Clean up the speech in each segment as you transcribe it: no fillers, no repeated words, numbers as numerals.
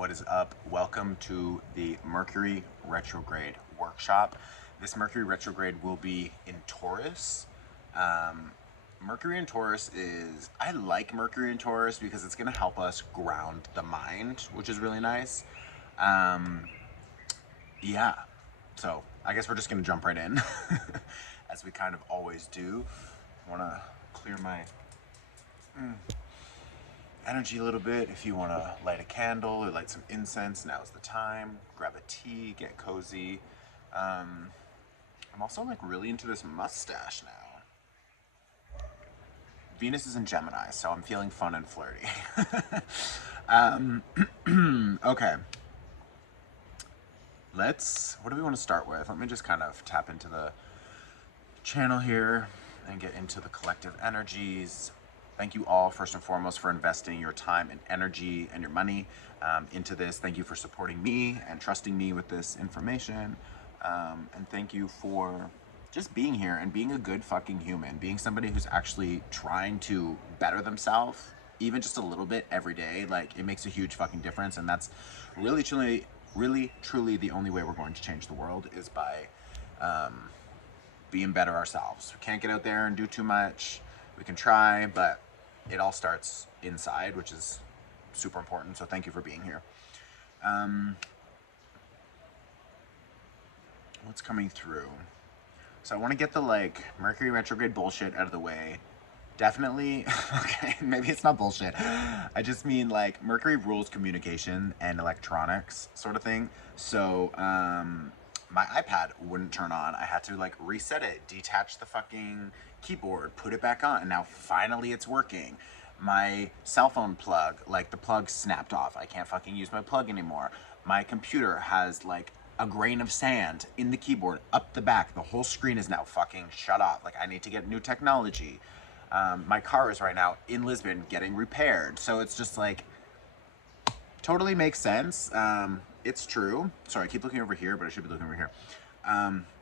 What is up? Welcome to the Mercury Retrograde workshop. This Mercury Retrograde will be in Taurus. Mercury in Taurus I like Mercury in Taurus because it's going to help us ground the mind, which is really nice. Yeah, so I guess we're just going to jump right in, as we kind of always do. I want to clear my energy a little bit. If you want to light a candle or light some incense, now's the time. Grab a tea, get cozy. I'm also like really into this mustache now. Venus is in Gemini, so I'm feeling fun and flirty. Okay. What do we want to start with? Let me just kind of tap into the channel here and get into the collective energies. Thank you all, first and foremost, for investing your time and energy and your money into this. Thank you for supporting me and trusting me with this information. And thank you for just being here and being a good fucking human, being somebody who's actually trying to better themselves, even just a little bit every day. Like, it makes a huge fucking difference. And that's really, truly the only way we're going to change the world, is by being better ourselves. We can't get out there and do too much. We can try, but it all starts inside, which is super important. So thank you for being here. What's coming through? So I want to get the Mercury retrograde bullshit out of the way. Definitely, okay, maybe it's not bullshit. I just mean Mercury rules communication and electronics sort of thing. So my iPad wouldn't turn on. I had to reset it, detach the fucking keyboard, put it back on, and now finally it's working. My cell phone plug, the plug snapped off. I can't fucking use my plug anymore. My computer has a grain of sand in the keyboard up the back. The whole screen is now fucking shut off. I need to get new technology. My car is right now in Lisbon getting repaired. So it's just totally makes sense. It's true. Sorry, I keep looking over here, but I should be looking over here.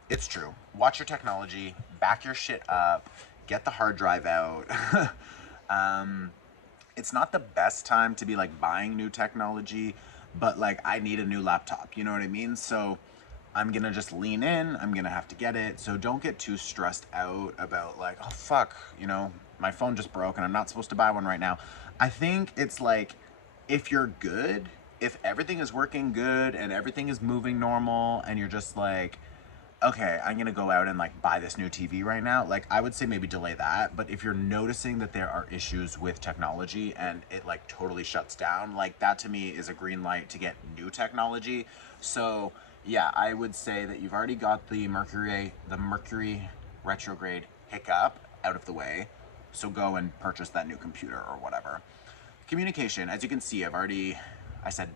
It's true. Watch your technology, back your shit up, get the hard drive out. It's not the best time to be buying new technology, but I need a new laptop, you know what I mean? So I'm gonna just lean in, I'm gonna have to get it. So don't get too stressed out about oh fuck, my phone just broke and I'm not supposed to buy one right now. I think it's if you're good, if everything is working good and everything is moving normal and you're just okay, I'm gonna go out and buy this new TV right now, I would say maybe delay that. But if you're noticing that there are issues with technology and it totally shuts down, that to me is a green light to get new technology. So yeah, I would say that you've already got the Mercury retrograde hiccup out of the way. So go and purchase that new computer or whatever. Communication, as you can see, I said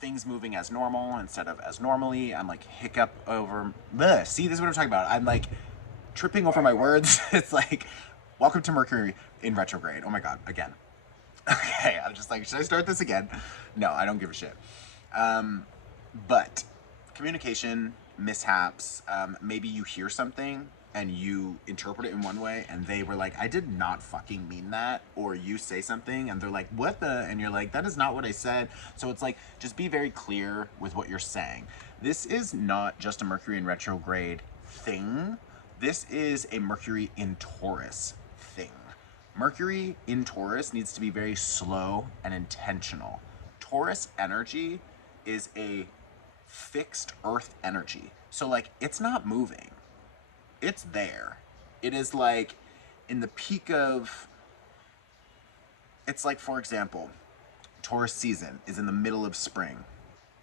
things moving as normal instead of as normally. I'm hiccup over, bleh. See, this is what I'm talking about. I'm tripping over my words. It's welcome to Mercury in retrograde. Oh my God, again. Okay, I'm just should I start this again? No, I don't give a shit. But communication mishaps, maybe you hear something and you interpret it in one way and they were I did not fucking mean that. Or you say something and they're what the, and you're that is not what I said. So it's just be very clear with what you're saying. This is not just a Mercury in retrograde thing. This is a Mercury in Taurus thing. Mercury in Taurus needs to be very slow and intentional. Taurus energy is a fixed earth energy. So it's not moving. It's there. It is in the peak of, it's for example, Taurus season is in the middle of spring,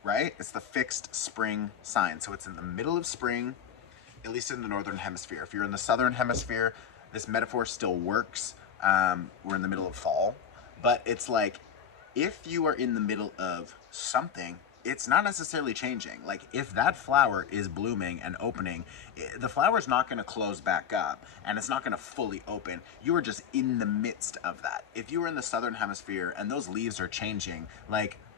right? It's the fixed spring sign. So it's in the middle of spring, at least in the northern hemisphere. If you're in the southern hemisphere, this metaphor still works. We're in the middle of fall, but it's if you are in the middle of something, it's not necessarily changing. If that flower is blooming and opening, the flower's not going to close back up and it's not going to fully open. You are just in the midst of that. If you are in the southern hemisphere and those leaves are changing,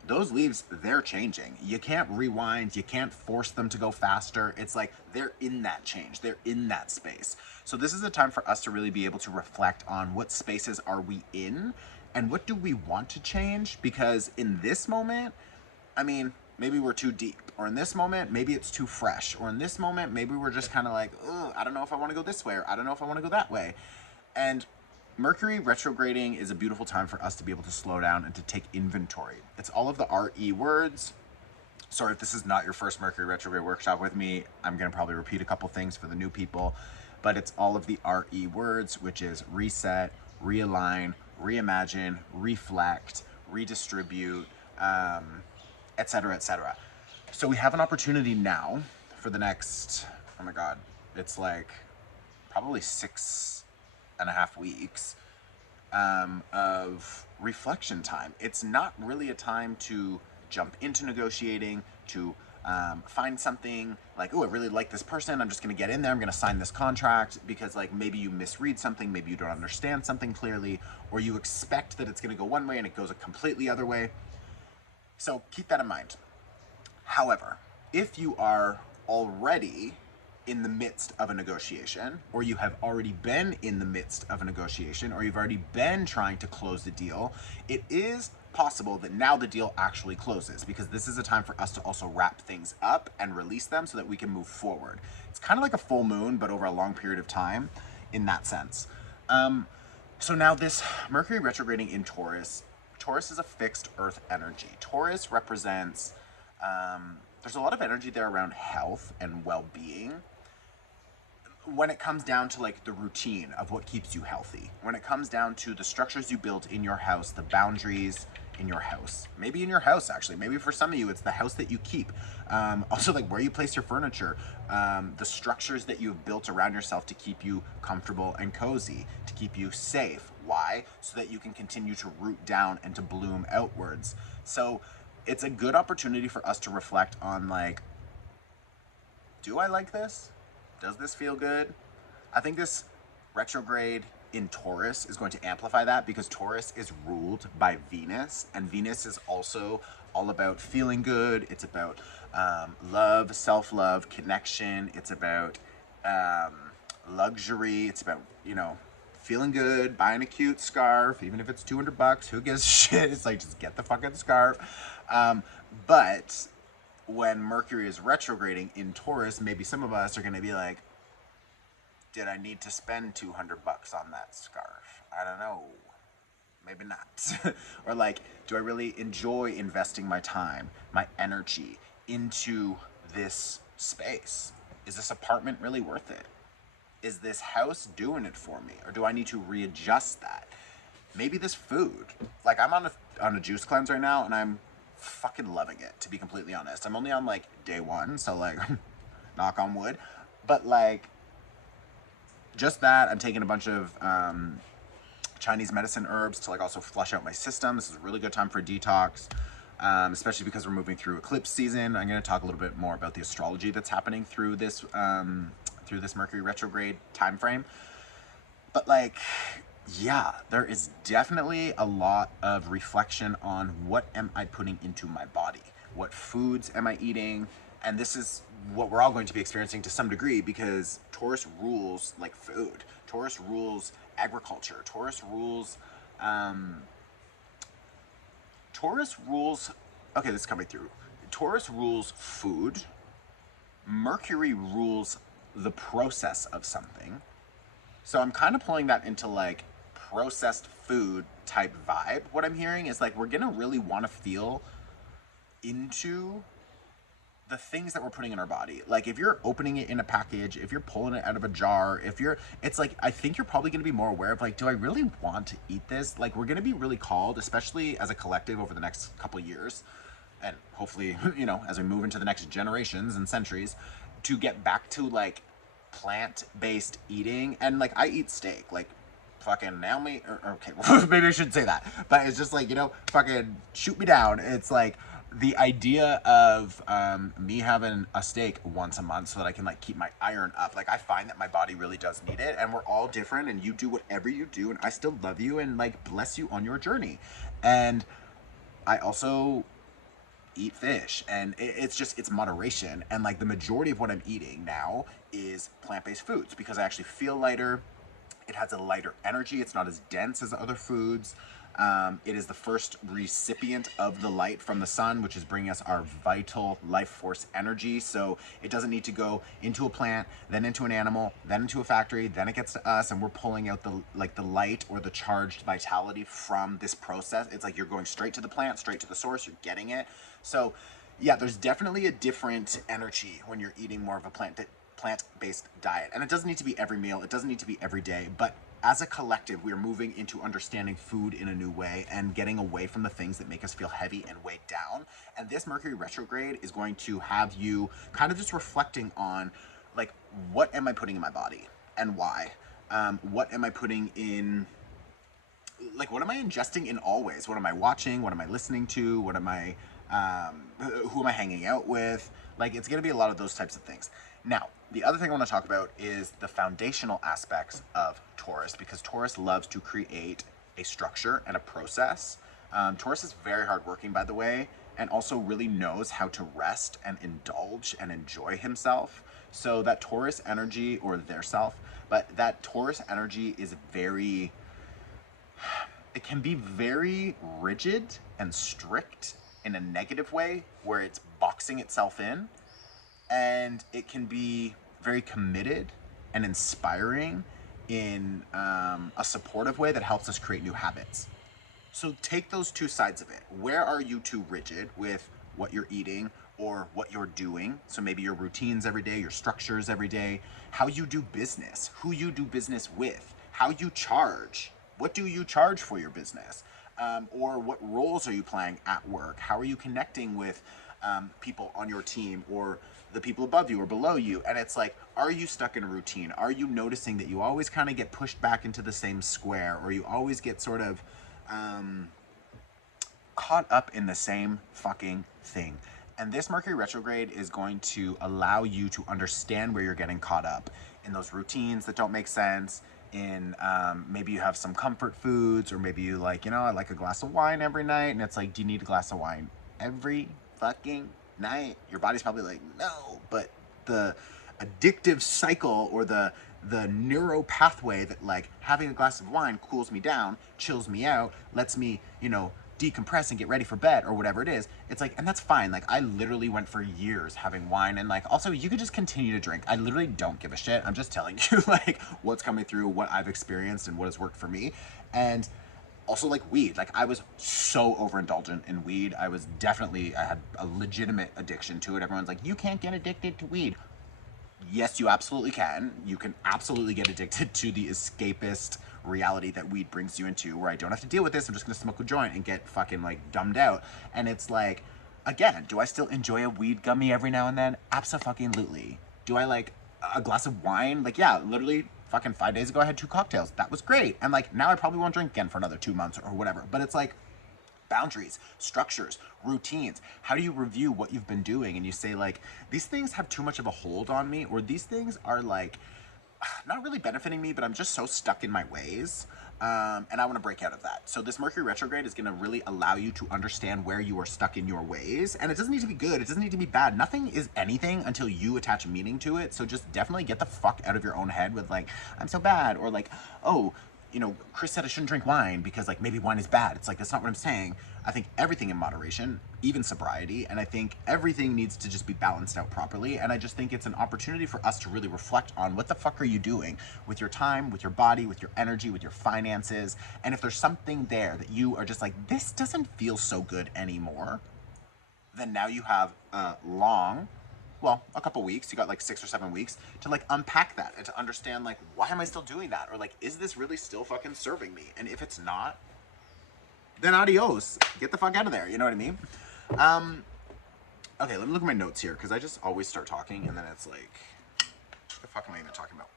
those leaves, they're changing. You can't rewind. You can't force them to go faster. It's they're in that change. They're in that space. So this is a time for us to really be able to reflect on what spaces are we in and what do we want to change? Because in this moment, I mean, maybe we're too deep, or in this moment, maybe it's too fresh, or in this moment, maybe we're just kind of like, ugh, I don't know if I want to go this way, or I don't know if I want to go that way. And Mercury retrograding is a beautiful time for us to be able to slow down and to take inventory. It's all of the RE words. Sorry if this is not your first Mercury retrograde workshop with me. I'm going to probably repeat a couple things for the new people, but it's all of the RE words, which is reset, realign, reimagine, reflect, redistribute, etc., etc. So we have an opportunity now for the next, oh my God, it's like probably 6.5 weeks of reflection time. It's not really a time to jump into negotiating, to find something like, oh, I really like this person, I'm just gonna get in there, I'm gonna sign this contract, because like maybe you misread something, maybe you don't understand something clearly, or you expect that it's gonna go one way and it goes a completely other way. So keep that in mind. However, if you are already in the midst of a negotiation, or you have already been in the midst of a negotiation, or you've already been trying to close the deal, it is possible that now the deal actually closes, because this is a time for us to also wrap things up and release them so that we can move forward. It's kind of like a full moon, but over a long period of time in that sense. So now this Mercury retrograding in Taurus, Taurus is a fixed earth energy. Taurus represents, there's a lot of energy there around health and well-being. When it comes down to like the routine of what keeps you healthy, when it comes down to the structures you build in your house, the boundaries in your house, maybe in your house actually, maybe for some of you it's the house that you keep, also like where you place your furniture, the structures that you've built around yourself to keep you comfortable and cozy, to keep you safe. Why? So that you can continue to root down and to bloom outwards. So it's a good opportunity for us to reflect on like, do I like this? Does this feel good? I think this retrograde in Taurus is going to amplify that, because Taurus is ruled by Venus, and Venus is also all about feeling good. It's about love, self-love, connection. It's about luxury. It's about, you know, feeling good, buying a cute scarf, even if it's $200, who gives a shit? It's like, just get the fucking scarf. But when Mercury is retrograding in Taurus, maybe some of us are going to be like, did I need to spend $200 on that scarf? I don't know. Maybe not. Or like, do I really enjoy investing my time, my energy into this space? Is this apartment really worth it? Is this house doing it for me? Or do I need to readjust that? Maybe this food. Like, I'm on a juice cleanse right now, and I'm fucking loving it, to be completely honest. I'm only on like day one, so like knock on wood, but like just that. I'm taking a bunch of Chinese medicine herbs to like also flush out my system. This is a really good time for detox, especially because we're moving through eclipse season. I'm going to talk a little bit more about the astrology that's happening through this Mercury retrograde time frame. But like, yeah, there is definitely a lot of reflection on what am I putting into my body? What foods am I eating? And this is what we're all going to be experiencing to some degree, because Taurus rules like food. Taurus rules agriculture. Okay, this is coming through. Taurus rules food. Mercury rules the process of something. So I'm kind of pulling that into like processed food type vibe. What I'm hearing is like, we're gonna really want to feel into the things that we're putting in our body. Like, if you're opening it in a package, if you're pulling it out of a jar, it's like, I think you're probably gonna be more aware of like, do I really want to eat this? Like, we're gonna be really called, especially as a collective over the next couple of years, and hopefully, you know, as we move into the next generations and centuries, to get back to like plant-based eating. And like, I eat steak, like fucking nail me, or okay, maybe I shouldn't say that, but it's just like, you know, fucking shoot me down. It's like the idea of me having a steak once a month so that I can like keep my iron up. Like, I find that my body really does need it, and we're all different, and you do whatever you do, and I still love you and like bless you on your journey. And I also eat fish, and it's moderation. And like, the majority of what I'm eating now is plant-based foods, because I actually feel lighter. It has a lighter energy. It's not as dense as other foods. It is the first recipient of the light from the sun, which is bringing us our vital life force energy. So it doesn't need to go into a plant, then into an animal, then into a factory, then it gets to us, and we're pulling out the light or the charged vitality from this process. It's like you're going straight to the plant, straight to the source, you're getting it. So yeah, there's definitely a different energy when you're eating more of a plant-based diet. And it doesn't need to be every meal, it doesn't need to be every day, but as a collective, we are moving into understanding food in a new way and getting away from the things that make us feel heavy and weighed down. And this Mercury retrograde is going to have you kind of just reflecting on, like, what am I putting in my body and why? What am I putting in, like, what am I ingesting in all ways? What am I watching? What am I listening to? What am I, who am I hanging out with? Like, it's going to be a lot of those types of things. Now, the other thing I want to talk about is the foundational aspects of Taurus, because Taurus loves to create a structure and a process. Taurus is very hardworking, by the way, and also really knows how to rest and indulge and enjoy himself. So that Taurus energy, or their self, but that Taurus energy is very, it can be very rigid and strict in a negative way, where it's boxing itself in. And it can be very committed and inspiring in a supportive way that helps us create new habits. So take those two sides of it. Where are you too rigid with what you're eating or what you're doing? So maybe your routines every day, your structures every day, how you do business, who you do business with, how you charge. What do you charge for your business? Or what roles are you playing at work? How are you connecting with people on your team or the people above you or below you? And it's like, are you stuck in a routine? Are you noticing that you always kind of get pushed back into the same square, or you always get sort of caught up in the same fucking thing? And this Mercury retrograde is going to allow you to understand where you're getting caught up in those routines that don't make sense. In maybe you have some comfort foods, or maybe you like, I like a glass of wine every night, and it's like, do you need a glass of wine every fucking night? Your body's probably like, no. But the addictive cycle, or the neuro pathway that, like, having a glass of wine cools me down, chills me out, lets me, decompress and get ready for bed, or whatever it is. It's like, and that's fine. Like, I literally went for years having wine, and like, also, you could just continue to drink. I literally don't give a shit. I'm just telling you, like, what's coming through, what I've experienced, and what has worked for me. And also, like, weed. Like, I was so overindulgent in weed. I had a legitimate addiction to it. Everyone's like, you can't get addicted to weed. Yes, you absolutely can. You can absolutely get addicted to the escapist reality that weed brings you into, where I don't have to deal with this. I'm just gonna smoke a joint and get fucking, like, dumbed out. And it's like, again, do I still enjoy a weed gummy every now and then? Abso-fucking-lutely. Do I like a glass of wine? Like, yeah, literally fucking 5 days ago I had 2 cocktails. That was great. And like, now I probably won't drink again for another 2 months or whatever. But it's like, boundaries, structures, routines. How do you review what you've been doing? And you say, like, these things have too much of a hold on me, or these things are, like, not really benefiting me, but I'm just so stuck in my ways. And I want to break out of that. So this Mercury retrograde is going to really allow you to understand where you are stuck in your ways. And it doesn't need to be good. It doesn't need to be bad. Nothing is anything until you attach meaning to it. So just definitely get the fuck out of your own head with, like, I'm so bad, or like, oh, Chris said I shouldn't drink wine because, like, maybe wine is bad. It's like, that's not what I'm saying. I think everything in moderation, even sobriety, and I think everything needs to just be balanced out properly. And I just think it's an opportunity for us to really reflect on what the fuck are you doing with your time, with your body, with your energy, with your finances. And if there's something there that you are just like, this doesn't feel so good anymore, then now you have a couple weeks, you got like 6 or 7 weeks to, like, unpack that and to understand, like, why am I still doing that? Or, like, is this really still fucking serving me? And if it's not, then adios. Get the fuck out of there. You know what I mean? Okay, let me look at my notes here, because I just always start talking and then it's like, what the fuck am I even talking about?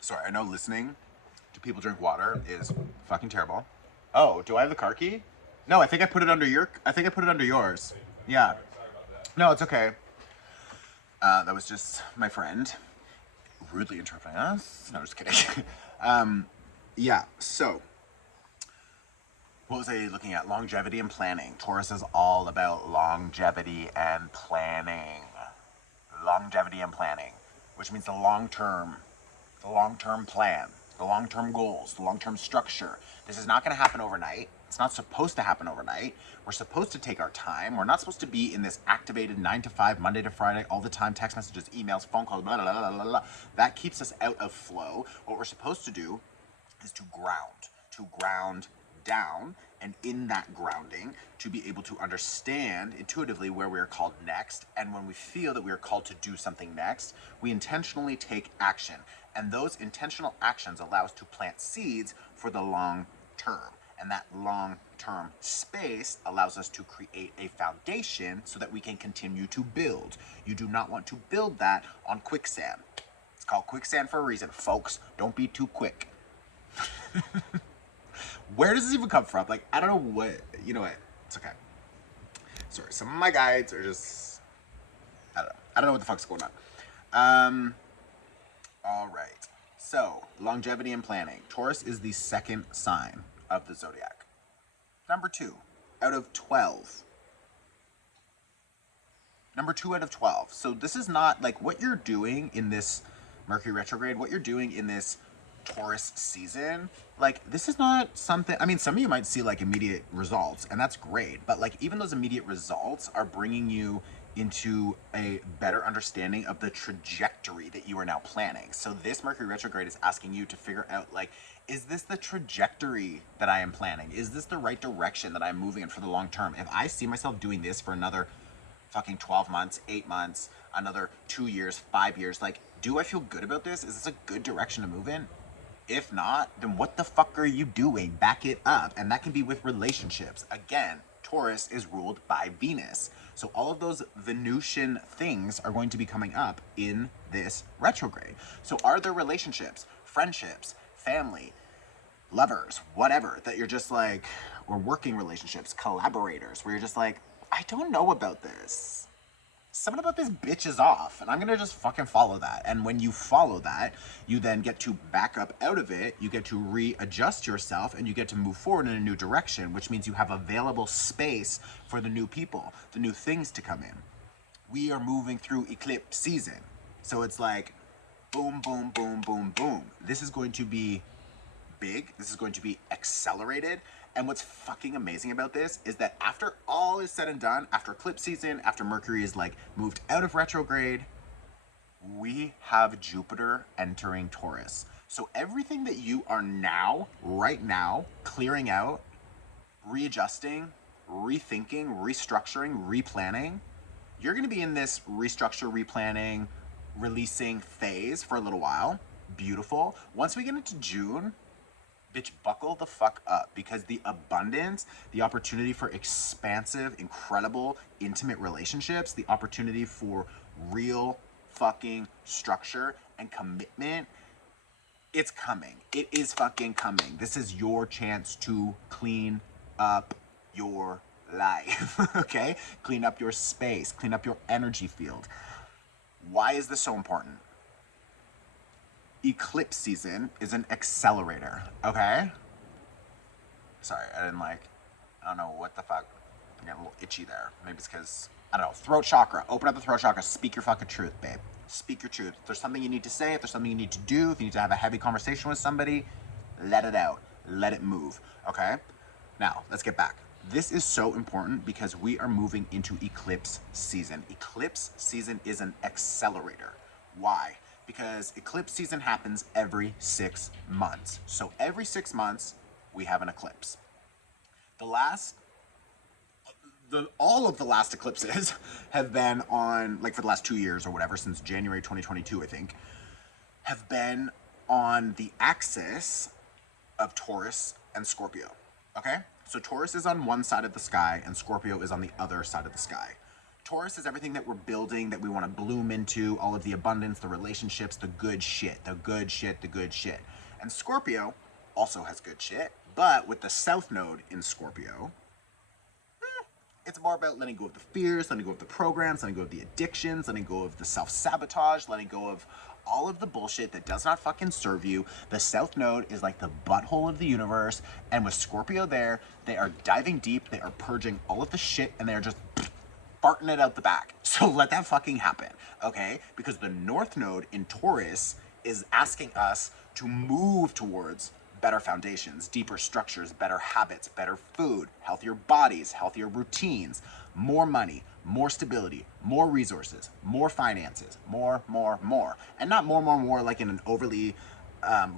Sorry, I know listening to people drink water is fucking terrible. Oh, do I have the car key? No, I think I put it under yours. Yeah. No, it's okay. That was just my friend rudely interrupting us. No, just kidding. Yeah, so what was I looking at? Longevity and planning. Taurus is all about longevity and planning. which means the long-term plan, the long-term goals, the long-term structure. This is not going to happen overnight. It's not supposed to happen overnight. We're supposed to take our time. We're not supposed to be in this activated 9 to 5, Monday to Friday, all the time, text messages, emails, phone calls, blah, blah, blah, blah, blah. That keeps us out of flow. What we're supposed to do is to ground down, and in that grounding, to be able to understand intuitively where we are called next. And when we feel that we are called to do something next, we intentionally take action. And those intentional actions allow us to plant seeds for the long term. And that long-term space allows us to create a foundation so that we can continue to build. You do not want to build that on quicksand. It's called quicksand for a reason, folks. Don't be too quick. Where does this even come from? Like, I don't know what, you know what, it's okay. Sorry, some of my guides are just, I don't know what the fuck's going on. All right, so longevity and planning. Taurus is the second sign of the zodiac. Number 2 out of 12. Number 2 out of 12. So this is not like what you're doing in this Mercury retrograde, what you're doing in this Taurus season. Like, this is not something, I mean, some of you might see like immediate results, and that's great, but like even those immediate results are bringing you into a better understanding of the trajectory that you are now planning. So this Mercury retrograde is asking you to figure out, like, is this the trajectory that I am planning? Is this the right direction that I'm moving in for the long term? If I see myself doing this for another fucking 12 months, 8 months, another 2 years, 5 years, like, do I feel good about this? Is this a good direction to move in? If not, then what the fuck are you doing? Back it up. And that can be with relationships. Again, Taurus is ruled by Venus. So all of those Venusian things are going to be coming up in this retrograde. So are there relationships, friendships, family, lovers, whatever, that you're just like, or working relationships, collaborators, where you're just like, I don't know about this. Something about this bitch is off, and I'm gonna just fucking follow that. And when you follow that, you then get to back up out of it, you get to readjust yourself, and you get to move forward in a new direction, which means you have available space for the new people, the new things to come in. We are moving through eclipse season. So it's like, boom, boom, boom, boom, boom. This is going to be big. This is going to be accelerated. And what's fucking amazing about this is that after all is said and done, after eclipse season, after Mercury is like moved out of retrograde, we have Jupiter entering Taurus. So everything that you are now, right now, clearing out, readjusting, rethinking, restructuring, replanning, you're going to be in this restructure, replanning, releasing phase for a little while. Beautiful. Once we get into June, bitch, buckle the fuck up, because the abundance, the opportunity for expansive, incredible, intimate relationships, the opportunity for real fucking structure and commitment, it's coming. It is fucking coming. This is your chance to clean up your life, okay? Clean up your space, clean up your energy field. Why is this so important? Eclipse season is an accelerator, okay? Sorry, I don't know what the fuck. I'm getting a little itchy there. Maybe it's because, I don't know, throat chakra. Open up the throat chakra, speak your fucking truth, babe. Speak your truth. If there's something you need to say, if there's something you need to do, if you need to have a heavy conversation with somebody, let it out. Let it move, okay? Now, let's get back. This is so important because we are moving into eclipse season. Eclipse season is an accelerator. Why? Because eclipse season happens every 6 months. So every 6 months, we have an eclipse. All of the last eclipses have been on, like for the last 2 years or whatever, since January 2022, I think, have been on the axis of Taurus and Scorpio, okay? So Taurus is on one side of the sky and Scorpio is on the other side of the sky. Taurus is everything that we're building, that we want to bloom into, all of the abundance, the relationships, the good shit, the good shit, the good shit. And Scorpio also has good shit, but with the South Node in Scorpio, it's more about letting go of the fears, letting go of the programs, letting go of the addictions, letting go of the self-sabotage, letting go of all of the bullshit that does not fucking serve you. The South Node is like the butthole of the universe, and with Scorpio there, they are diving deep, they are purging all of the shit, and they are just farting it out the back. So let that fucking happen, okay? Because the North Node in Taurus is asking us to move towards better foundations, deeper structures, better habits, better food, healthier bodies, healthier routines, more money, more stability, more resources, more finances, more. And not more like in an overly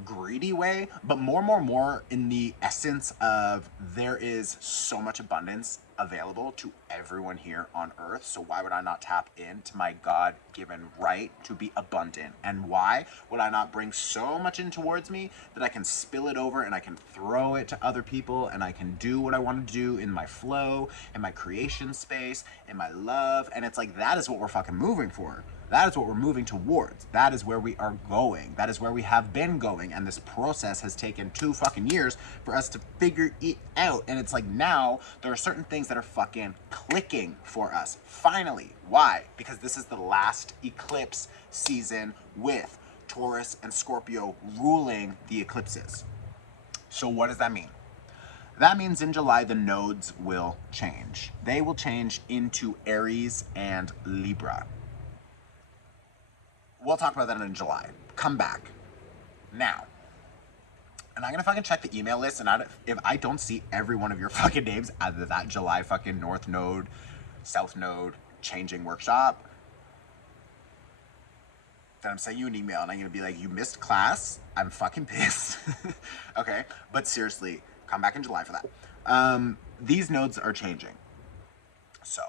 greedy way, but more in the essence of there is so much abundance available to everyone here on earth. So why would I not tap into my God-given right to be abundant? And why would I not bring so much in towards me that I can spill it over and I can throw it to other people and I can do what I want to do in my flow, in my creation space, in my love? And it's like, that is what we're fucking moving for. That is what we're moving towards. That is where we are going. That is where we have been going. And this process has taken 2 fucking years for us to figure it out. And it's like, now there are certain things that are fucking clicking for us. Finally. Why? Because this is the last eclipse season with Taurus and Scorpio ruling the eclipses. So what does that mean? That means in July, the nodes will change. They will change into Aries and Libra. We'll talk about that in July. Come back. Now. And I'm gonna fucking check the email list, and if I don't see every one of your fucking names out of that July fucking North Node, South Node changing workshop, then I'm sending you an email and I'm gonna be like, you missed class. I'm fucking pissed. Okay? But seriously, come back in July for that. These nodes are changing. So,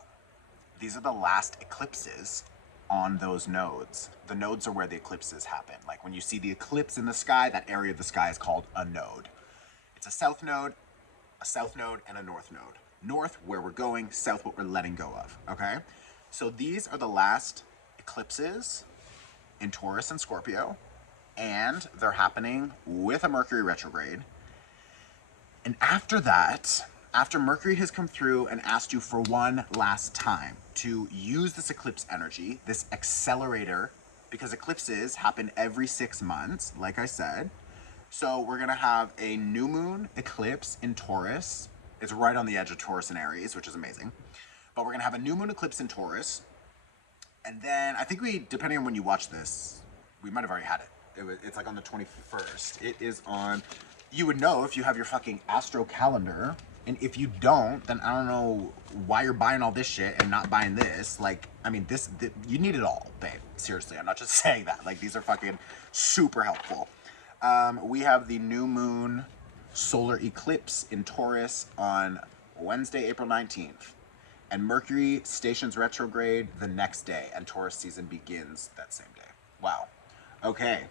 these are the last eclipses on those nodes. The nodes are where the eclipses happen. Like when you see the eclipse in the sky, that area of the sky is called a node. It's a south node, and a north node. North, where we're going, south, what we're letting go of, okay? So these are the last eclipses in Taurus and Scorpio, and they're happening with a Mercury retrograde. And after that, after Mercury has come through and asked you for one last time to use this eclipse energy, this accelerator, because eclipses happen every 6 months, like I said. So we're gonna have a new moon eclipse in Taurus. It's right on the edge of Taurus and Aries, which is amazing. But we're gonna have a new moon eclipse in Taurus. And then I think depending on when you watch this, we might have already had it. It's like on the 21st. It is on, you would know if you have your fucking astro calendar. And if you don't, then I don't know why you're buying all this shit and not buying this. Like, I mean, you need it all, babe. Seriously, I'm not just saying that. Like, these are fucking super helpful. We have the new moon solar eclipse in Taurus on Wednesday, April 19th. And Mercury stations retrograde the next day. And Taurus season begins that same day. Wow. Okay.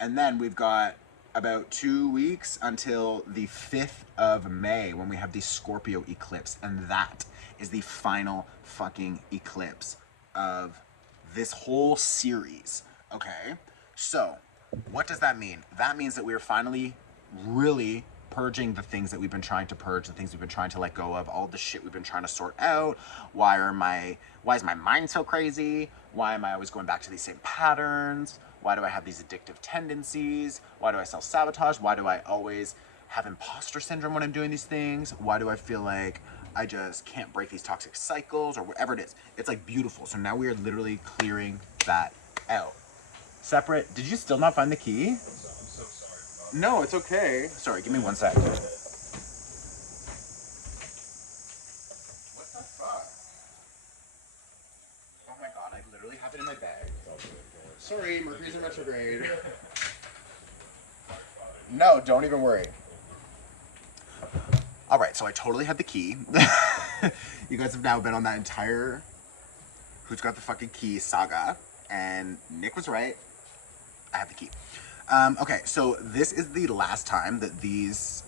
And then we've got about 2 weeks until the 5th of May when we have the Scorpio eclipse. And that is the final fucking eclipse of this whole series. Okay? So, what does that mean? That means that we are finally really purging the things that we've been trying to purge, the things we've been trying to let go of, all the shit we've been trying to sort out. Why is my mind so crazy? Why am I always going back to these same patterns? Why do I have these addictive tendencies? Why do I self-sabotage? Why do I always have imposter syndrome when I'm doing these things? Why do I feel like I just can't break these toxic cycles or whatever it is? It's like beautiful. So now we are literally clearing that out. Separate. Did you still not find the key? I'm so sorry. No, it's okay. Sorry, give me 1 sec. What the fuck? Oh my god, I literally have it in my bag. Sorry, Mercury's in retrograde. No, don't even worry. Alright, so I totally had the key. You guys have now been on that entire Who's Got the Fucking Key saga. And Nick was right. I have the key. Okay, so this is the last time that these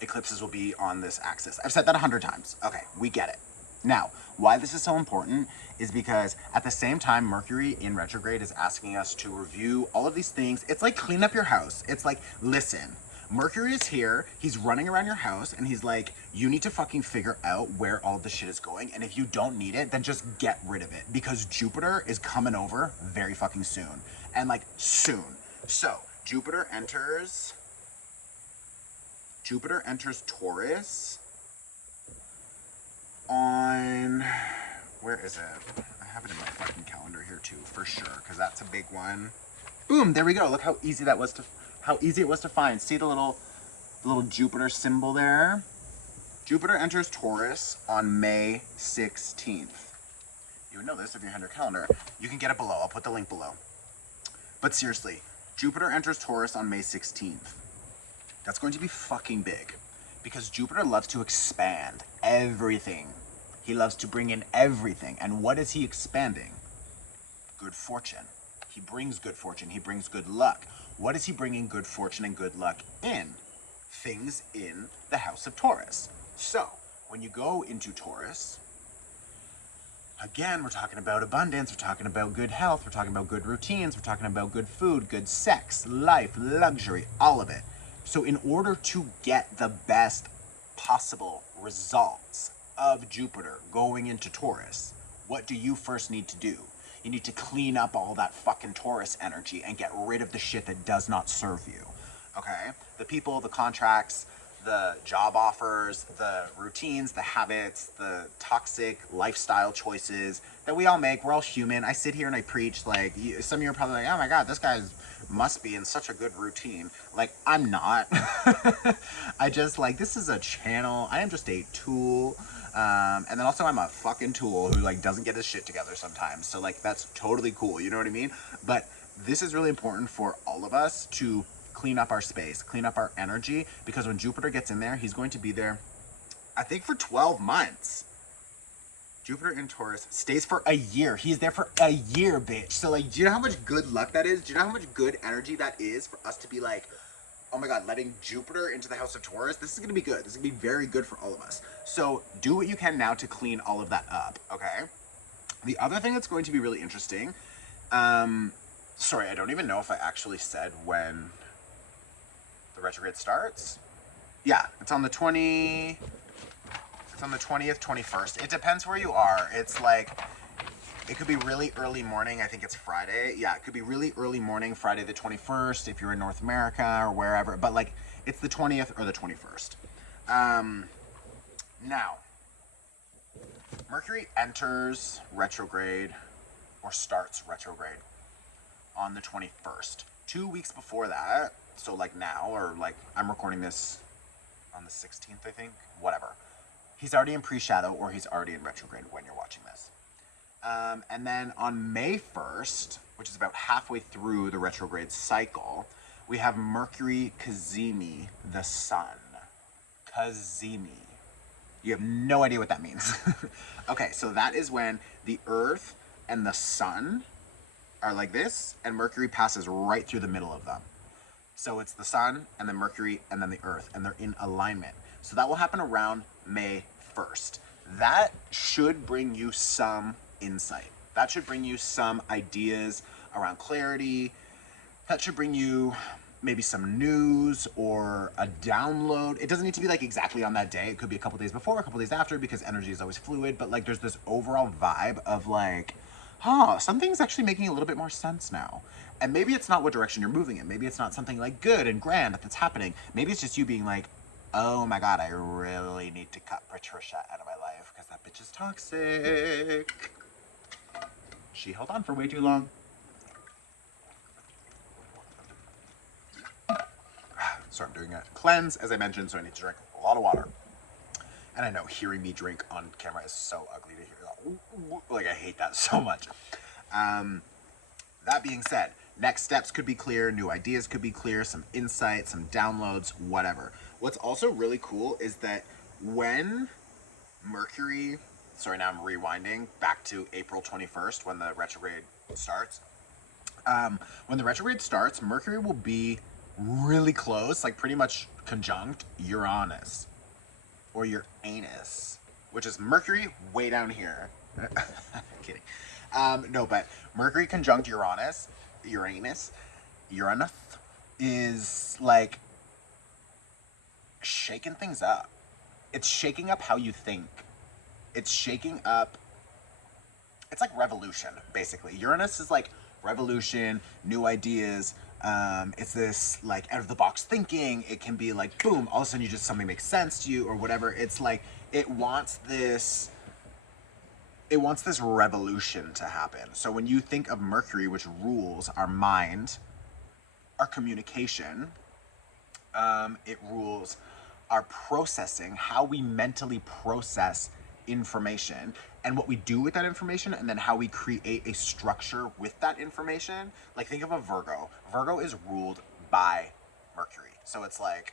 eclipses will be on this axis. I've said that 100 times. Okay, we get it. Now, why this is so important is because at the same time, Mercury in retrograde is asking us to review all of these things. It's like clean up your house. It's like, listen, Mercury is here, he's running around your house, and he's like, you need to fucking figure out where all the shit is going, and if you don't need it, then just get rid of it, because Jupiter is coming over very fucking soon. And like, soon. So, Jupiter enters Taurus On, where is it? I have it in my fucking calendar here too, for sure, because that's a big one. Boom, there we go. Look how easy that was to, how easy it was to find. See the little Jupiter symbol there? Jupiter enters Taurus on May 16th. You would know this if you had your calendar. You can get it below. I'll put the link below. But seriously, Jupiter enters Taurus on May 16th. That's going to be fucking big. Because Jupiter loves to expand everything. He loves to bring in everything. And what is he expanding? Good fortune. He brings good fortune. He brings good luck. What is he bringing good fortune and good luck in? Things in the house of Taurus. So, when you go into Taurus, again, we're talking about abundance, we're talking about good health, we're talking about good routines, we're talking about good food, good sex, life, luxury, all of it. So in order to get the best possible results of Jupiter going into Taurus, what do you first need to do? You need to clean up all that fucking Taurus energy and get rid of the shit that does not serve you. Okay? The people, the contracts, the job offers, the routines, the habits, the toxic lifestyle choices that we all make. We're all human. I sit here and I preach, like, some of you are probably like, oh my God, this guy must be in such a good routine. Like, I'm not. I just, like, this is a channel. I am just a tool. And then also I'm a fucking tool who, like, doesn't get his shit together sometimes. So, like, that's totally cool. You know what I mean? But this is really important for all of us to clean up our space, clean up our energy, because when Jupiter gets in there, he's going to be there, I think, for 12 months. Jupiter in Taurus stays for a year. He's there for a year, bitch. So, like, do you know how much good luck that is? Do you know how much good energy that is for us to be like, oh my God, letting Jupiter into the house of Taurus? This is going to be good. This is going to be very good for all of us. So do what you can now to clean all of that up, okay? The other thing that's going to be really interesting, sorry, I don't even know if I actually said when the retrograde starts. Yeah, it's on the 20th, 21st. It depends where you are. It's like, it could be really early morning. I think it's Friday. Yeah, it could be really early morning, Friday the 21st, if you're in North America or wherever. But, like, it's the 20th or the 21st. Now, Mercury enters retrograde, or starts retrograde, on the 21st. 2 weeks before that, so like now, or like I'm recording this on the 16th, I think, whatever. He's already in pre-shadow, or he's already in retrograde when you're watching this. And then on May 1st, which is about halfway through the retrograde cycle, we have Mercury Corsini, the sun. Corsini. You have no idea what that means. Okay, so that is when the Earth and the sun are like this, and Mercury passes right through the middle of them. So it's the sun, and then Mercury, and then the Earth, and they're in alignment. So that will happen around May 1st. That should bring you some insight. That should bring you some ideas around clarity. That should bring you maybe some news or a download. It doesn't need to be like exactly on that day. It could be a couple days before, a couple days after, because energy is always fluid. But like, there's this overall vibe of like, something's actually making a little bit more sense now. And maybe it's not what direction you're moving in. Maybe it's not something like good and grand that's happening. Maybe it's just you being like, oh my God, I really need to cut Patricia out of my life because that bitch is toxic. She held on for way too long. So I'm doing a cleanse, as I mentioned, so I need to drink a lot of water. And I know hearing me drink on camera is so ugly to hear. Like, I hate that so much. That being said, next steps could be clear, new ideas could be clear, some insights, some downloads, whatever. What's also really cool is that when Mercury, sorry, now I'm rewinding back to April 21st when the retrograde starts. When the retrograde starts, Mercury will be really close, like pretty much conjunct Uranus, or your anus, which is Mercury way down here. Kidding. No, but Mercury conjunct Uranus is like shaking things up. It's shaking up how you think. It's shaking up, it's like revolution, basically. Uranus is like revolution, new ideas. It's this like out of the box thinking. It can be like, boom, all of a sudden you just, something makes sense to you or whatever. It's like, it wants this it wants this revolution to happen. So when you think of Mercury, which rules our mind, our communication, it rules our processing, how we mentally process information and what we do with that information, and then how we create a structure with that information. Like, think of a Virgo. Virgo is ruled by Mercury. So it's like,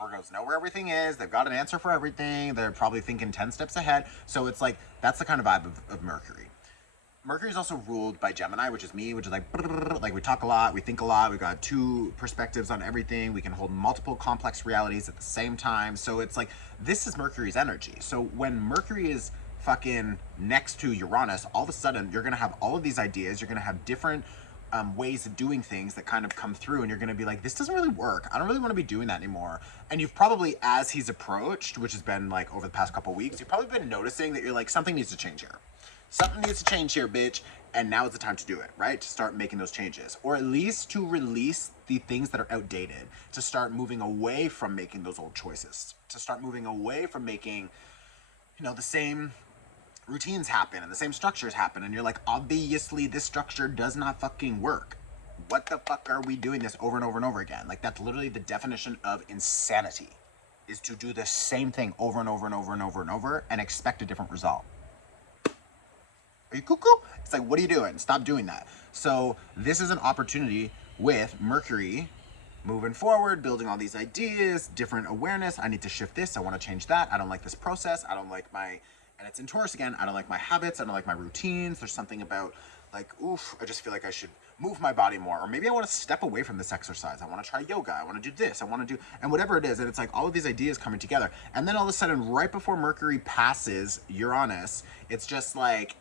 Virgos know where everything is. They've got an answer for everything. They're probably thinking 10 steps ahead. So it's like, that's the kind of vibe of Mercury. Mercury is also ruled by Gemini, which is me, which is like we talk a lot, we think a lot, we got two perspectives on everything, we can hold multiple complex realities at the same time. So it's like, this is Mercury's energy. So when Mercury is fucking next to Uranus, all of a sudden you're gonna have all of these ideas, you're gonna have different ways of doing things that kind of come through, and you're gonna be like, this doesn't really work. I don't really want to be doing that anymore. And you've probably, as he's approached, which has been like over the past couple weeks, you've probably been noticing that you're like, something needs to change here. Something needs to change here, bitch. And now is the time to do it, right? To start making those changes. Or at least to release the things that are outdated. To start moving away from making those old choices. To start moving away from making, the same routines happen and the same structures happen. And you're like, obviously this structure does not fucking work. What the fuck are we doing this over and over and over again? Like, that's literally the definition of insanity. Is to do the same thing over and over and over and over and over and expect a different result. Are you cuckoo? It's like, what are you doing? Stop doing that. So this is an opportunity with Mercury moving forward, building all these ideas, different awareness. I need to shift this. I want to change that. I don't like this process. I don't like my, and it's in Taurus again, I don't like my habits. I don't like my routines. There's something about like, oof, I just feel like I should move my body more. Or maybe I want to step away from this exercise. I want to try yoga. I want to do this. I want to do, and whatever it is. And it's like all of these ideas coming together. And then all of a sudden, right before Mercury passes Uranus, it's just like,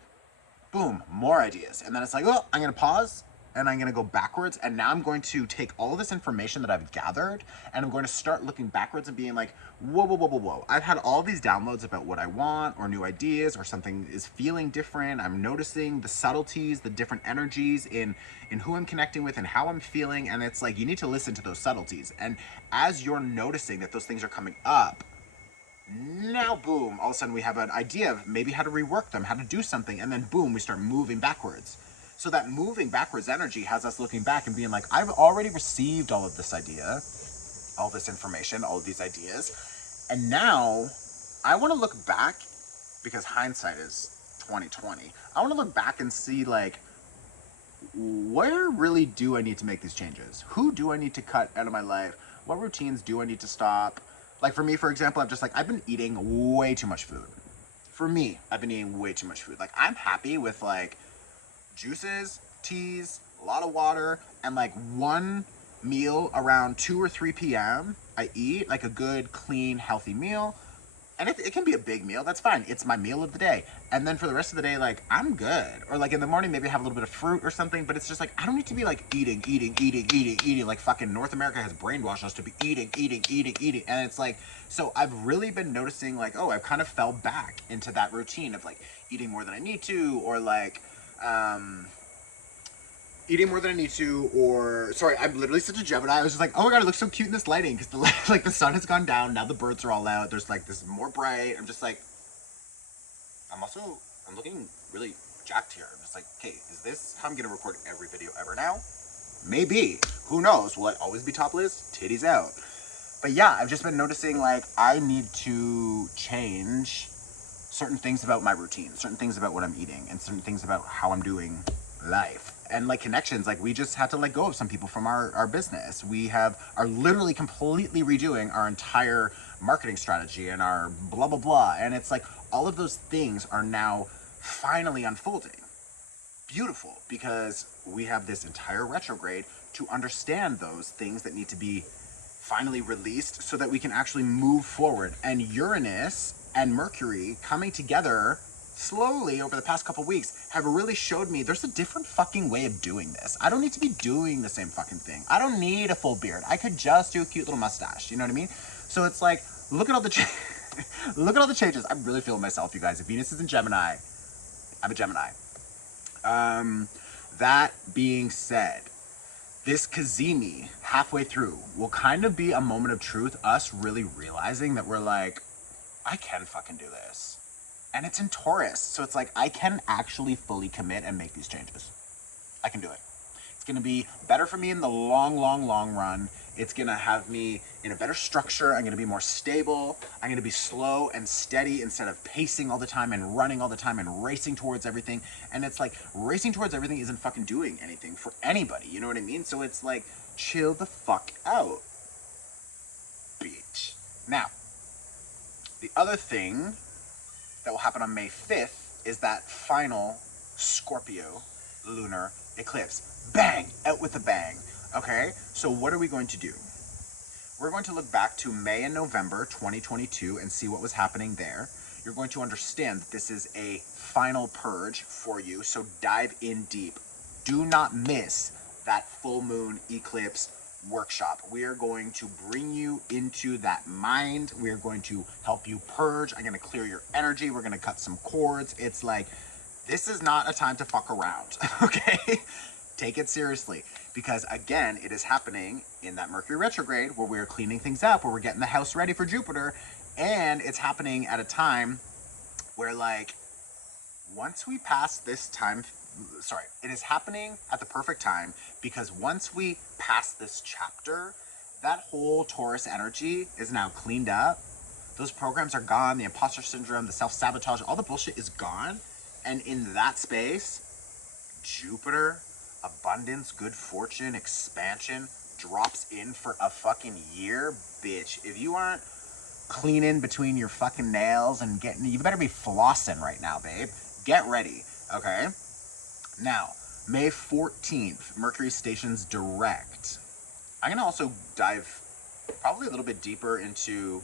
boom, more ideas. And then it's like, oh, I'm going to pause and I'm going to go backwards. And now I'm going to take all of this information that I've gathered and I'm going to start looking backwards and being like, whoa, whoa, whoa, whoa, whoa. I've had all these downloads about what I want or new ideas or something is feeling different. I'm noticing the subtleties, the different energies in who I'm connecting with and how I'm feeling. And it's like, you need to listen to those subtleties. And as you're noticing that those things are coming up, now, boom, all of a sudden we have an idea of maybe how to rework them, how to do something, and then boom, we start moving backwards. So that moving backwards energy has us looking back and being like, I've already received all of this idea, all this information, all of these ideas, and now I want to look back, because hindsight is 2020. I want to look back and see, like, where really do I need to make these changes? Who do I need to cut out of my life? What routines do I need to stop? Like, for me, for example, I've been eating way too much food. For me, I've been eating way too much food. Like, I'm happy with, like, juices, teas, a lot of water, and, like, one meal around 2 or 3 p.m. I eat, like, a good, clean, healthy meal. And it can be a big meal, that's fine. It's my meal of the day. And then for the rest of the day, like, I'm good. Or like in the morning, maybe I have a little bit of fruit or something, but it's just like, I don't need to be like eating. Like fucking North America has brainwashed us to be eating. And it's like, so I've really been noticing like, oh, I've kind of fell back into that routine of like eating more than I need to, or like, eating more than I need to, or sorry, I'm literally such a Gemini. I was just like, oh my god, it looks so cute in this lighting because the like the sun has gone down. Now the birds are all out. There's like this more bright. I'm just like, I'm looking really jacked here. I'm just like, okay, is this how I'm gonna record every video ever now? Maybe. Who knows? Will I always be topless? Titties out. But yeah, I've just been noticing like I need to change certain things about my routine, certain things about what I'm eating, and certain things about how I'm doing life. And like connections, like we just had to let go of some people from our business. We are literally completely redoing our entire marketing strategy and our blah blah blah. And it's like all of those things are now finally unfolding. Beautiful, because we have this entire retrograde to understand those things that need to be finally released so that we can actually move forward. And Uranus and Mercury coming together slowly over the past couple weeks have really showed me there's a different fucking way of doing this. I don't need to be doing the same fucking thing. I don't need a full beard. I could just do a cute little mustache. You know what I mean? So it's like, look at all the look at all the changes. I'm really feeling myself, you guys. If Venus is in Gemini, I'm a Gemini. That being said, this Corsini halfway through will kind of be a moment of truth, us really realizing that we're like, I can fucking do this. And it's in Taurus. So it's like I can actually fully commit and make these changes. I can do it. It's going to be better for me in the long, long, long run. It's going to have me in a better structure. I'm going to be more stable. I'm going to be slow and steady instead of pacing all the time and running all the time and racing towards everything. And it's like racing towards everything isn't fucking doing anything for anybody. You know what I mean? So it's like chill the fuck out, bitch. Now, the other thing that will happen on May 5th is that final Scorpio lunar eclipse. Bang! Out with a bang. Okay? So what are we going to do? We're going to look back to May and November 2022 and see what was happening there. You're going to understand that this is a final purge for you, so dive in deep. Do not miss that full moon eclipse workshop. We are going to bring you into that mind. We are going to help you purge. I'm going to clear your energy. We're going to cut some cords. It's like, this is not a time to fuck around, okay? Take it seriously, because again, it is happening in that Mercury retrograde where we're cleaning things up, where we're getting the house ready for Jupiter, and it's happening at a time where, like, once we pass this time, it is happening at the perfect time, because once we pass this chapter, that whole Taurus energy is now cleaned up. Those programs are gone, the imposter syndrome, the self-sabotage, all the bullshit is gone. And in that space, Jupiter, abundance, good fortune, expansion drops in for a fucking year. Bitch, if you aren't cleaning between your fucking nails and getting, you better be flossing right now, babe. Get ready, okay? Now, May 14th, Mercury stations direct. I'm gonna also dive probably a little bit deeper into,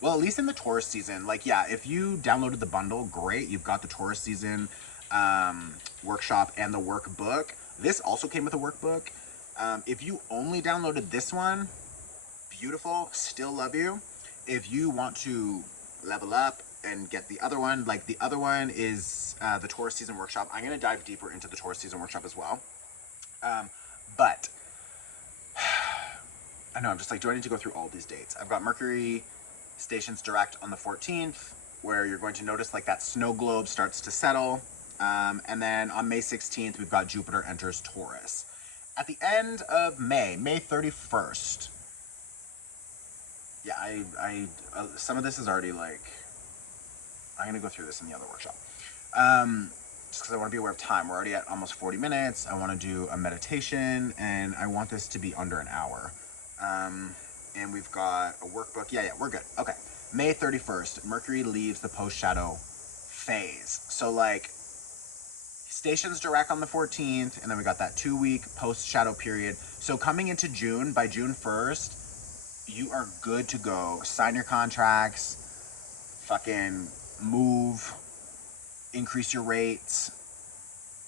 well, at least in the Taurus season. Like, yeah, if you downloaded the bundle, great. You've got the Taurus season workshop and the workbook. This also came with a workbook. If you only downloaded this one, beautiful, still love you. If you want to level up and get the other one, like the other one is the Taurus season workshop. I'm going to dive deeper into the Taurus season workshop as well. But I know, I'm just like, do I need to go through all these dates? I've got Mercury stations direct on the 14th, where you're going to notice like that snow globe starts to settle. And then on May 16th, we've got Jupiter enters Taurus. At the end of May, May 31st, yeah, some of this is already like, I'm gonna go through this in the other workshop. Just because I want to be aware of time. We're already at almost 40 minutes. I want to do a meditation, and I want this to be under an hour. And we've got a workbook. Yeah, we're good. Okay. May 31st, Mercury leaves the post-shadow phase. So, like, stations direct on the 14th, and then we got that 2-week post-shadow period. So coming into June, by June 1st, you are good to go. Sign your contracts, fucking move, increase your rates,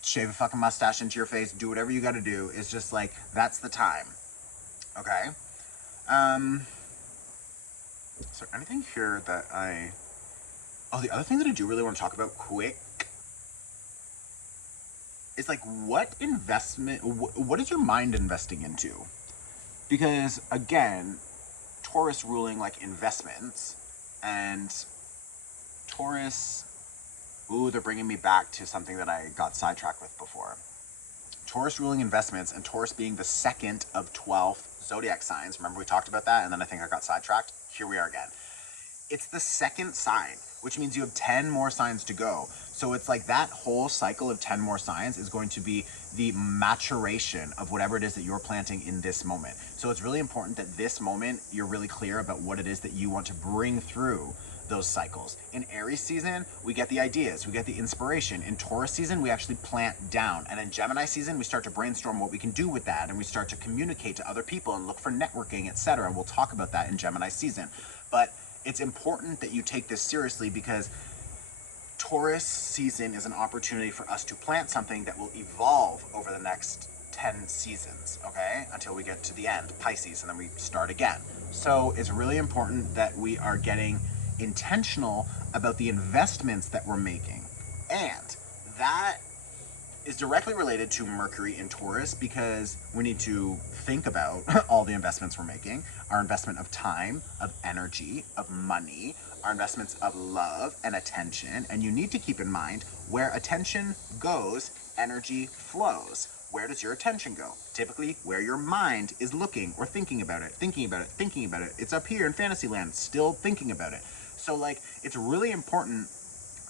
shave a fucking mustache into your face, do whatever you gotta do. It's just like, that's the time. Okay? Is there anything here that the other thing that I do really want to talk about quick is like, what is your mind investing into? Because again, Taurus ruling like investments, and Taurus, they're bringing me back to something that I got sidetracked with before. Taurus ruling investments, and Taurus being the second of 12 zodiac signs. Remember we talked about that, and then I think I got sidetracked? Here we are again. It's the second sign, which means you have 10 more signs to go. So it's like that whole cycle of 10 more signs is going to be the maturation of whatever it is that you're planting in this moment. So it's really important that this moment, you're really clear about what it is that you want to bring through those cycles. In Aries season, we get the ideas, we get the inspiration. In Taurus season, we actually plant down. And in Gemini season, we start to brainstorm what we can do with that, and we start to communicate to other people and look for networking, etc. And we'll talk about that in Gemini season. But it's important that you take this seriously, because Taurus season is an opportunity for us to plant something that will evolve over the next 10 seasons, okay? Until we get to the end, Pisces, and then we start again. So it's really important that we are getting intentional about the investments that we're making. And that is directly related to Mercury in Taurus because we need to think about all the investments we're making, our investment of time, of energy, of money, our investments of love and attention. And you need to keep in mind where attention goes, energy flows. Where does your attention go? Typically where your mind is looking or thinking about it, thinking about it, thinking about it. It's up here in Fantasyland, still thinking about it. So like, it's really important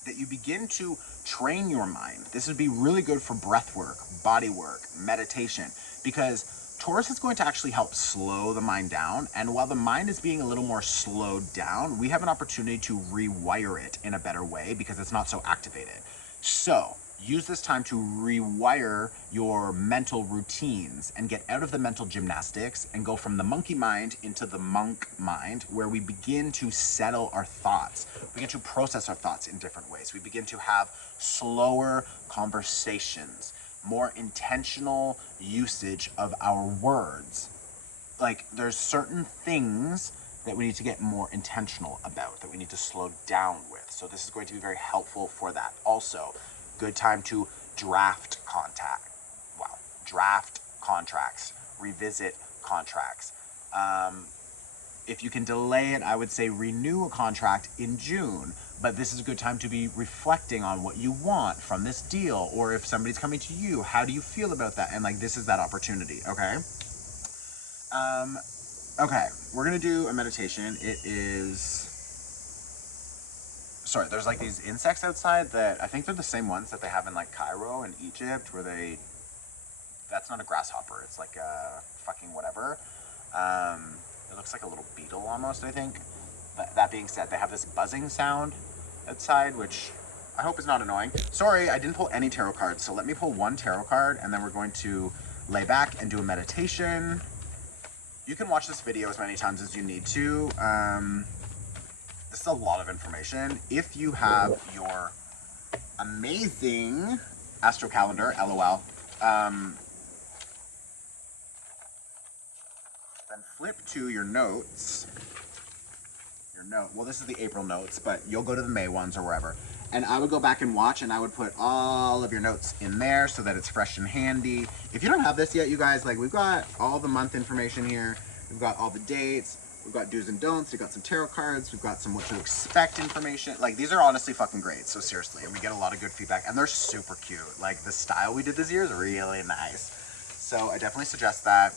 that you begin to train your mind. This would be really good for breath work, body work, meditation, because Taurus is going to actually help slow the mind down. And while the mind is being a little more slowed down, we have an opportunity to rewire it in a better way because it's not so activated. So use this time to rewire your mental routines and get out of the mental gymnastics and go from the monkey mind into the monk mind, where we begin to settle our thoughts. We begin to process our thoughts in different ways. We begin to have slower conversations, more intentional usage of our words. Like, there's certain things that we need to get more intentional about, that we need to slow down with. So this is going to be very helpful for that. Also, good time to draft contracts, revisit contracts. If you can delay it, I would say renew a contract in June, but this is a good time to be reflecting on what you want from this deal, or if somebody's coming to you, how do you feel about that? And like, this is that opportunity, okay? Okay, we're gonna do a meditation. It is, sorry, there's like these insects outside that I think they're the same ones that they have in like Cairo and Egypt, where they, that's not a grasshopper, it's like a fucking whatever. It looks like a little beetle almost, I think. But that being said, they have this buzzing sound outside, which I hope is not annoying. Sorry, I didn't pull any tarot cards, so let me pull one tarot card and then we're going to lay back and do a meditation. You can watch this video as many times as you need to. This is a lot of information. If you have your amazing astro calendar, LOL, then flip to your notes. Well, this is the April notes, but you'll go to the May ones or wherever. And I would go back and watch, and I would put all of your notes in there so that it's fresh and handy. If you don't have this yet, you guys, like, we've got all the month information here. We've got all the dates. We've got do's and don'ts. We've got some tarot cards. We've got some what to expect information. Like, these are honestly fucking great. So seriously, and we get a lot of good feedback, and they're super cute. Like, the style we did this year is really nice. So I definitely suggest that.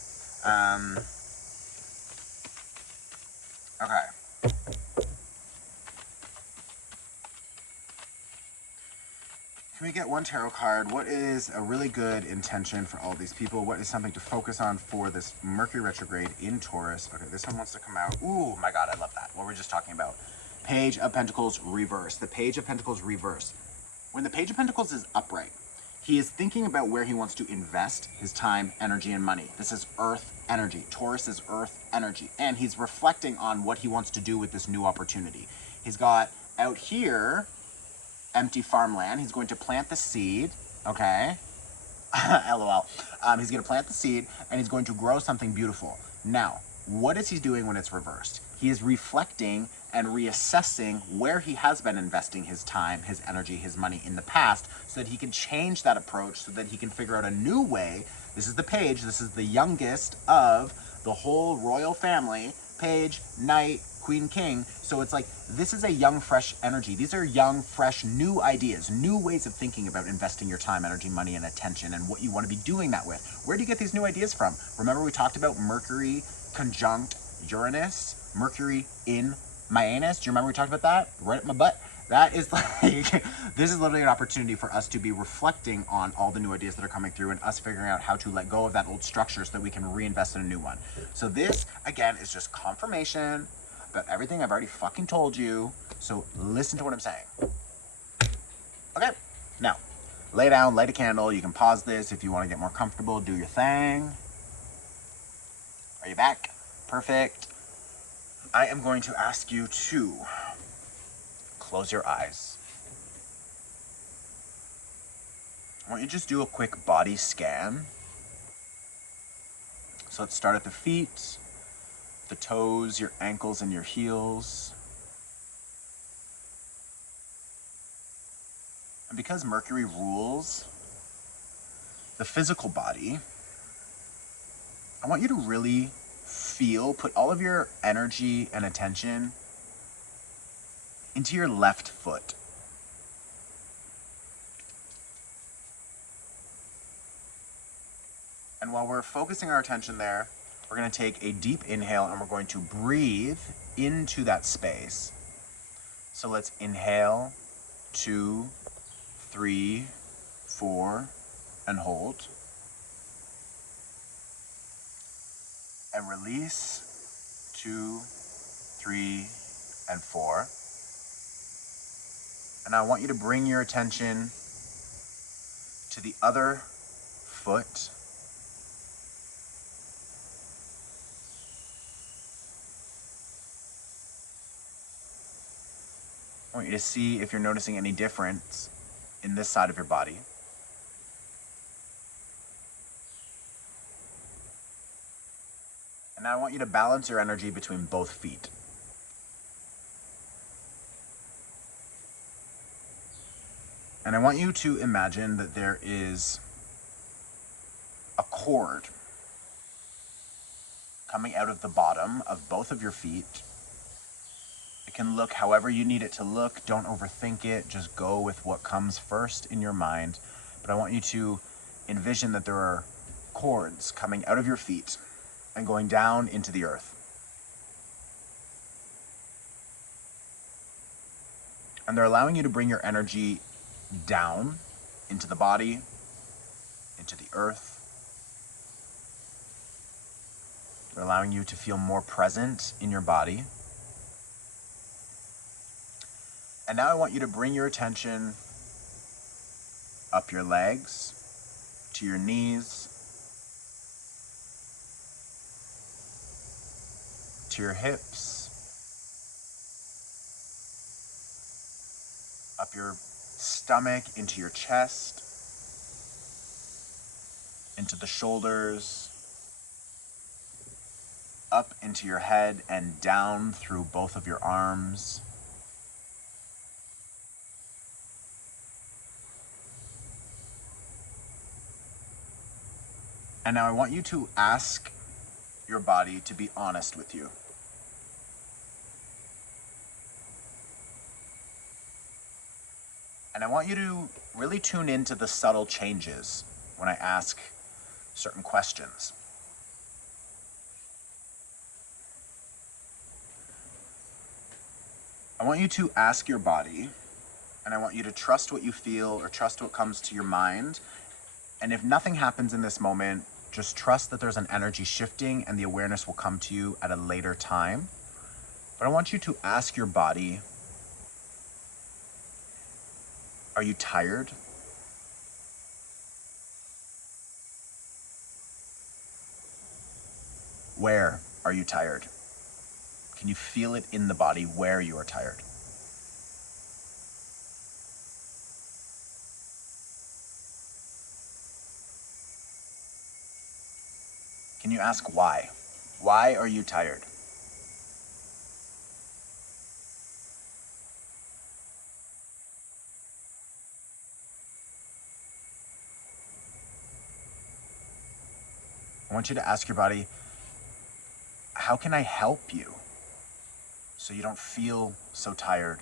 Okay. Can we get one tarot card? What is a really good intention for all these people? What is something to focus on for this Mercury retrograde in Taurus? Okay, this one wants to come out. Ooh, my God, I love that. What were we just talking about? Page of Pentacles reverse. The Page of Pentacles reverse. When the Page of Pentacles is upright, he is thinking about where he wants to invest his time, energy, and money. This is earth energy. Taurus is earth energy. And he's reflecting on what he wants to do with this new opportunity. He's got out here empty farmland. He's going to plant the seed, okay? LOL. He's going to plant the seed, and he's going to grow something beautiful. Now, what is he doing when it's reversed? He is reflecting and reassessing where he has been investing his time, his energy, his money in the past, so that he can change that approach, so that he can figure out a new way. This is the Page. This is the youngest of the whole royal family. Page, Knight, Queen, King. So it's like, this is a young, fresh energy. These are young, fresh, new ideas, new ways of thinking about investing your time, energy, money, and attention, and what you want to be doing that with. Where do you get these new ideas from? Remember we talked about Mercury conjunct Uranus, Mercury in my anus. Do you remember we talked about that? Right up my butt. That is like, this is literally an opportunity for us to be reflecting on all the new ideas that are coming through and us figuring out how to let go of that old structure so that we can reinvest in a new one. So this, again, is just confirmation about everything I've already fucking told you. So listen to what I'm saying. Okay, now, lay down, light a candle. You can pause this if you want to get more comfortable. Do your thing. Are you back? Perfect. I am going to ask you to close your eyes. I want you to just do a quick body scan. So let's start at the feet, the toes, your ankles, and your heels. And because Mercury rules the physical body, I want you to really feel, put all of your energy and attention into your left foot. And while we're focusing our attention there, we're going to take a deep inhale and we're going to breathe into that space. So let's inhale, 2, 3, 4, and hold. And release, 2, 3, and 4. And I want you to bring your attention to the other foot. I want you to see if you're noticing any difference in this side of your body. And now I want you to balance your energy between both feet. And I want you to imagine that there is a cord coming out of the bottom of both of your feet. It can look however you need it to look. Don't overthink it. Just go with what comes first in your mind. But I want you to envision that there are cords coming out of your feet and going down into the earth. And they're allowing you to bring your energy down into the body, into the earth. They're allowing you to feel more present in your body. And now I want you to bring your attention up your legs, to your knees, to your hips, up your stomach, into your chest, into the shoulders, up into your head and down through both of your arms. And now I want you to ask your body to be honest with you. And I want you to really tune into the subtle changes when I ask certain questions. I want you to ask your body, and I want you to trust what you feel or trust what comes to your mind. And if nothing happens in this moment, just trust that there's an energy shifting and the awareness will come to you at a later time. But I want you to ask your body, are you tired? Where are you tired? Can you feel it in the body where you are tired? Can you ask why? Why are you tired? I want you to ask your body, how can I help you so you don't feel so tired?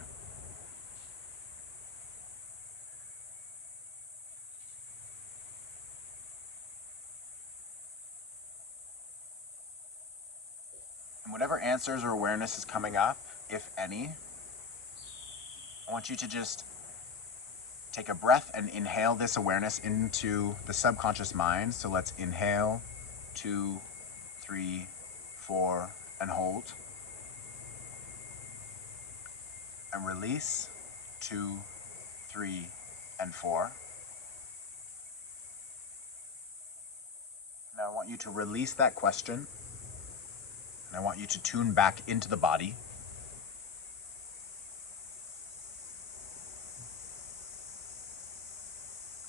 And whatever answers or awareness is coming up, if any, I want you to just take a breath and inhale this awareness into the subconscious mind. So let's inhale, 2, 3, 4, and hold. And release, 2, 3, and 4. Now I want you to release that question. And I want you to tune back into the body.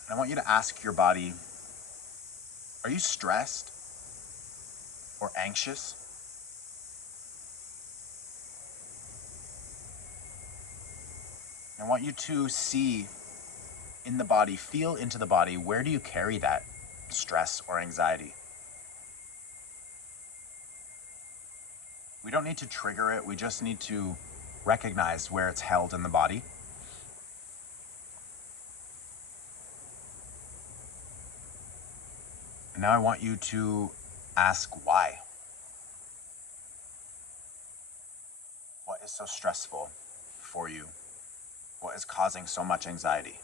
And I want you to ask your body, are you stressed or anxious? I want you to see in the body, feel into the body, where do you carry that? stress or anxiety. We don't need to trigger it, we just need to recognize where it's held in the body. And now I want you to ask why. What is so stressful for you? What is causing so much anxiety?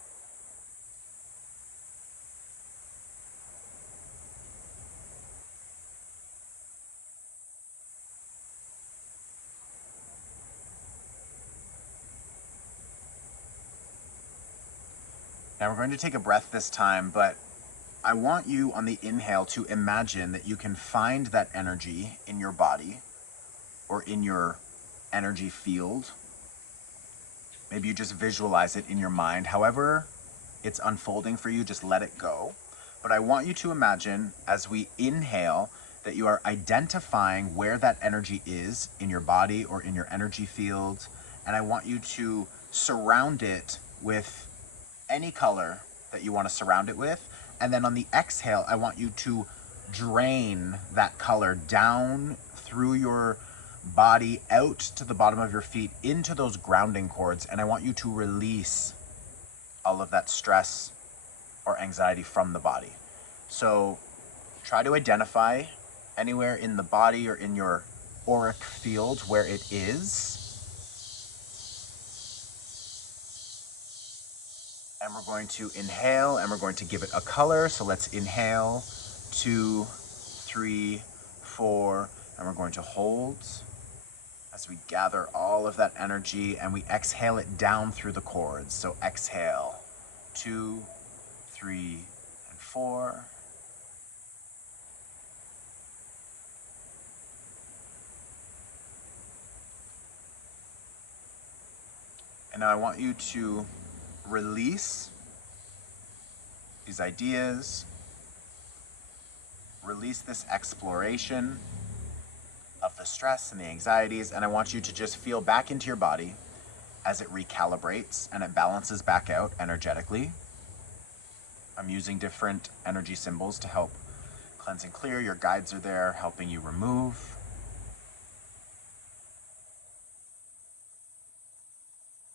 Now we're going to take a breath this time, but I want you on the inhale to imagine that you can find that energy in your body or in your energy field. Maybe you just visualize it in your mind. However it's unfolding for you, just let it go. But I want you to imagine as we inhale that you are identifying where that energy is in your body or in your energy field. And I want you to surround it with any color that you want to surround it with. And then on the exhale, I want you to drain that color down through your body, out to the bottom of your feet, into those grounding cords. And I want you to release all of that stress or anxiety from the body. So try to identify anywhere in the body or in your auric field where it is. And we're going to inhale and we're going to give it a color. So let's inhale, 2, 3, 4, and we're going to hold as we gather all of that energy and we exhale it down through the cords. So exhale, 2, 3, and 4. And now I want you to release these ideas, release this exploration of the stress and the anxieties, and I want you to just feel back into your body as it recalibrates and it balances back out energetically. I'm using different energy symbols to help cleanse and clear. Your guides are there helping you remove.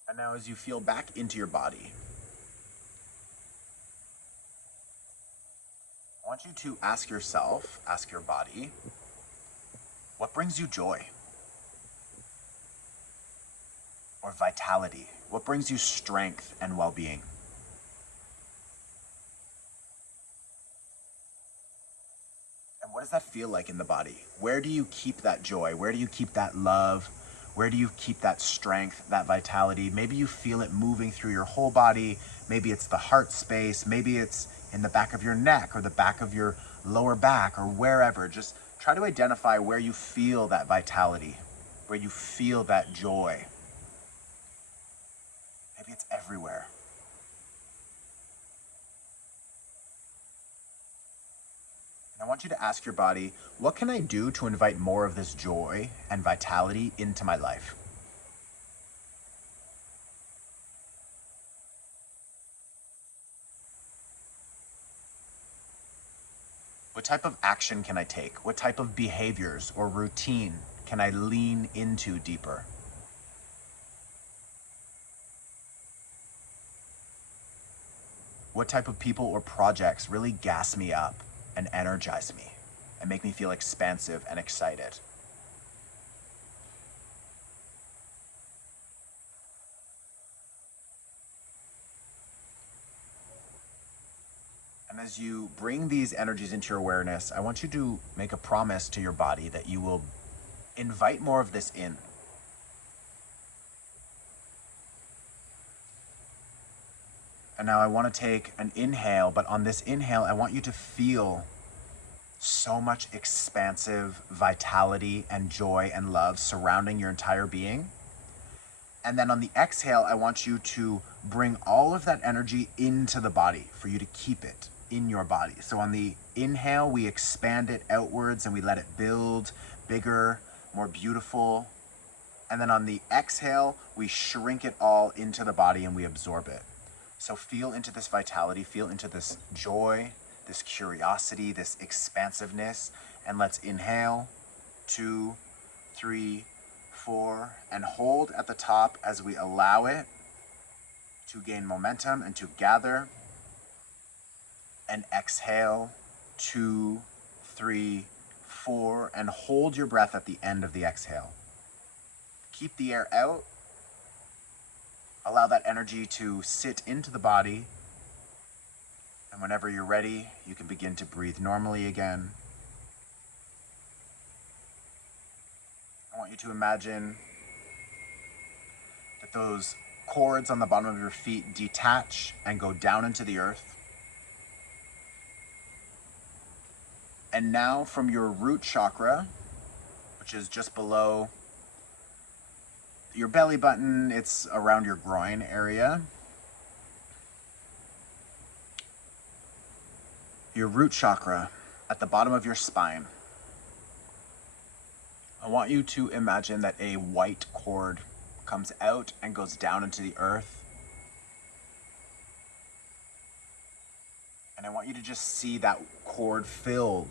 And now as you feel back into your body, I want you to ask yourself, ask your body, what brings you joy? Or vitality? What brings you strength and well-being? And what does that feel like in the body? Where do you keep that joy? Where do you keep that love? Where do you keep that strength, that vitality? Maybe you feel it moving through your whole body. Maybe it's the heart space. Maybe it's in the back of your neck or the back of your lower back or wherever. Just try to identify where you feel that vitality, where you feel that joy. Maybe it's everywhere. And I want you to ask your body, what can I do to invite more of this joy and vitality into my life? What type of action can I take? What type of behaviors or routine can I lean into deeper? What type of people or projects really gas me up and energize me and make me feel expansive and excited? And as you bring these energies into your awareness, I want you to make a promise to your body that you will invite more of this in. And now I want to take an inhale, but on this inhale, I want you to feel so much expansive vitality and joy and love surrounding your entire being. And then on the exhale, I want you to bring all of that energy into the body for you to keep it in your body. So on the inhale, we expand it outwards and we let it build bigger, more beautiful. And then on the exhale, we shrink it all into the body and we absorb it. So feel into this vitality, feel into this joy, this curiosity, this expansiveness. And let's inhale, 2, 3, 4, and hold at the top as we allow it to gain momentum and to gather. And exhale, 2, 3, 4, and hold your breath at the end of the exhale. Keep the air out. Allow that energy to sit into the body. And whenever you're ready, you can begin to breathe normally again. I want you to imagine that those cords on the bottom of your feet detach and go down into the earth. And now from your root chakra, which is just below your belly button, it's around your groin area. Your root chakra at the bottom of your spine. I want you to imagine that a white cord comes out and goes down into the earth. And I want you to just see that cord filled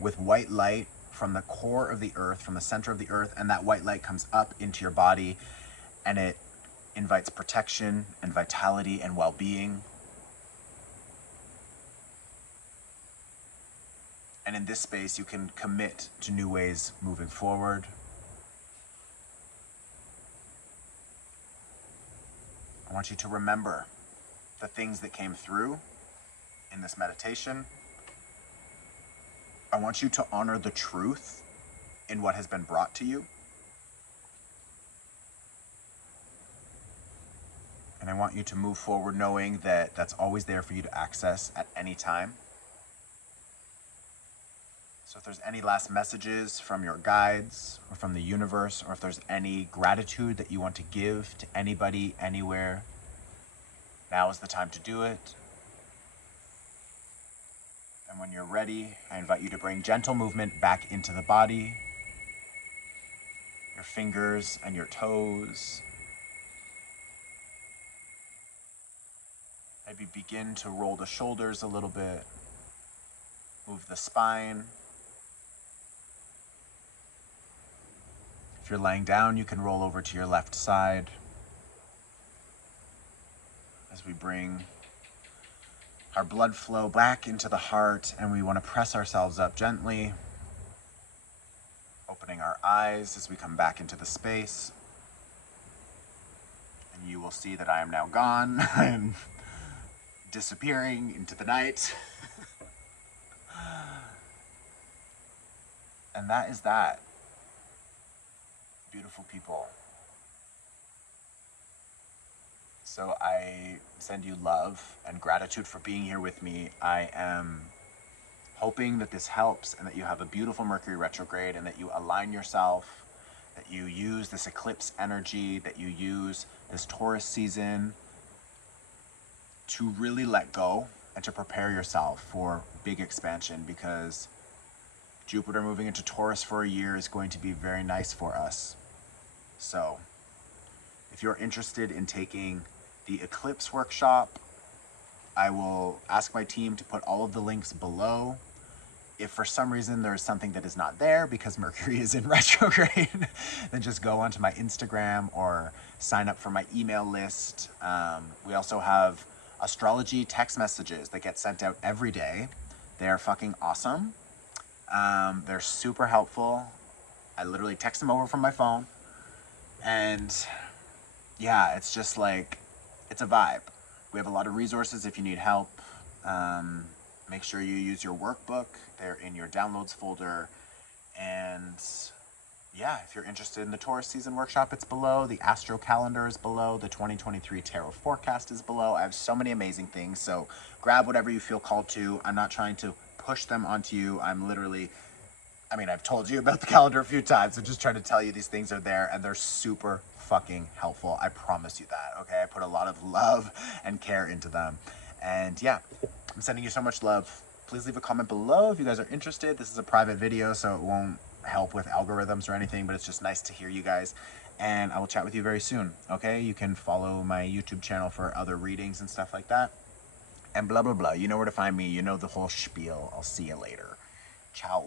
with white light from the core of the earth, from the center of the earth, and that white light comes up into your body and it invites protection and vitality and well-being. And in this space, you can commit to new ways moving forward. I want you to remember the things that came through in this meditation. I want you to honor the truth in what has been brought to you. And I want you to move forward knowing that that's always there for you to access at any time. So if there's any last messages from your guides or from the universe, or if there's any gratitude that you want to give to anybody, anywhere, now is the time to do it. And when you're ready, I invite you to bring gentle movement back into the body, your fingers and your toes. Maybe begin to roll the shoulders a little bit, move the spine. If you're laying down, you can roll over to your left side as we bring our blood flow back into the heart, and we want to press ourselves up gently, opening our eyes as we come back into the space. And you will see that I am now gone. I am disappearing into the night. And that is that. Beautiful people. So I send you love and gratitude for being here with me. I am hoping that this helps and that you have a beautiful Mercury retrograde and that you align yourself, that you use this eclipse energy, that you use this Taurus season to really let go and to prepare yourself for big expansion, because Jupiter moving into Taurus for a year is going to be very nice for us. So if you're interested in taking the eclipse workshop, I will ask my team to put all of the links below. If for some reason there's something that is not there because Mercury is in retrograde, then just go onto my Instagram or sign up for my email list. We also have astrology text messages that get sent out every day. They're fucking awesome. They're super helpful. I literally text them over from my phone. And yeah, it's just like, it's a vibe. We have a lot of resources if you need help. Make sure you use your workbook. They're in your downloads folder. And yeah, if you're interested in the Taurus season workshop, it's below. The astro calendar is below. The 2023 tarot forecast is below. I have so many amazing things. So grab whatever you feel called to. I'm not trying to push them onto you. I'm literally, I've told you about the calendar a few times. I'm just trying to tell you these things are there and they're super fucking helpful. I promise you that, okay? I put a lot of love and care into them. And yeah, I'm sending you so much love. Please leave a comment below if you guys are interested. This is a private video, so it won't help with algorithms or anything, but it's just nice to hear you guys. And I will chat with you very soon, okay? You can follow my YouTube channel for other readings and stuff like that. and blah blah blah. You know where to find me. You know the whole spiel. I'll see you later. Ciao.